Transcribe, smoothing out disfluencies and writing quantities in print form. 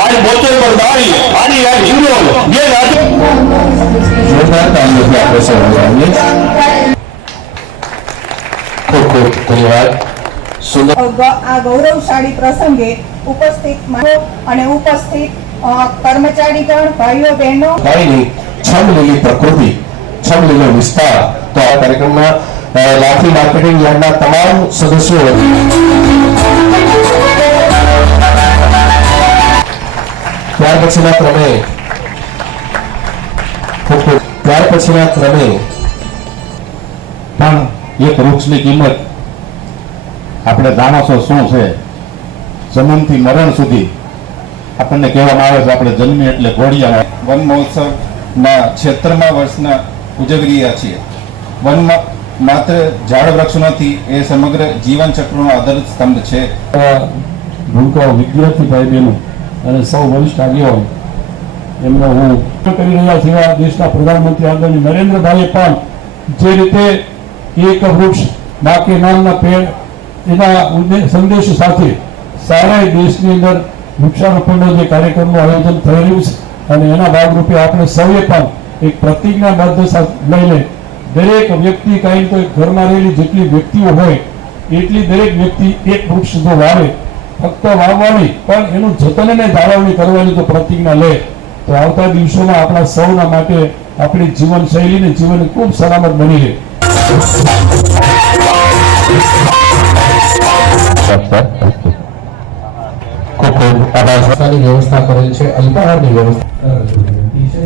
आज बोतल पर दाढ़ी आदि या हिंदू ये राजू जोरदार तालियों से आपको स्वागत है। खूब खूब धन्यवाद। सुंदर आ गौरवशाળી प्रसंगे उपस्थित અને ઉપસ્થિત કર્મચારીગણ ભાઈઓ બહેનો ભાઈની છમલીલી પ્રકૃતિ છમલીલો વિસ્તાર તો આ કાર્યક્રમમાં લાઠી માર્કેટિંગ યાર્ડના તમામ સદસ્યો ત્યાર પછીના ક્રમે પણ એક વૃક્ષની કિંમત આપણે જાણો છો શું છે? જન્મથી મરણ સુધી આપણને કહેવામાં આવે છે આપણે જન્મી એટલે ઘોડિયા. વન મહોત્સવના 76મા વર્ષના ઉજવી રહ્યા છીએ. વનમાં માત્ર ઝાડ વૃક્ષ નથી, એ સમગ્ર જીવન ચક્રનો આધારિત સ્તંભ છે. ભૂલકાઓ વિદ્યાર્થી ભાઈ બહેનો અને સૌ વરિષ્ઠ આગેવાનો એમનો હું કરી રહ્યા છે. દેશના પ્રધાનમંત્રી આદરણીય નરેન્દ્રભાઈએ પણ જે રીતે એક વૃક્ષ મા કે નામના પેડ એના સંદેશ સાથે સારા દેશની અંદર વૃક્ષારોપણનો જે કાર્યક્રમનું આયોજન થઈ રહ્યું છે અને એના ભાગરૂપે આપણે સૌએ પણ એક પ્રતિજ્ઞાબદ્ધ લઈને દરેક વ્યક્તિ કાંઈ તો ઘરમાં રહેલી જેટલી વ્યક્તિઓ હોય એટલી દરેક વ્યક્તિ એક વૃક્ષ જો વાવે, ફક્ત વાવવાની પણ એનું જતન અને જાળવણી કરવાની જો પ્રતિજ્ઞા લે તો આવતા દિવસોમાં આપણા સૌના માટે આપણી જીવન શૈલી ને જીવન ખૂબ સલામત બની રહે. વ્યવસ્થા કરેલ છે, અલ્પાહારની વ્યવસ્થા છે.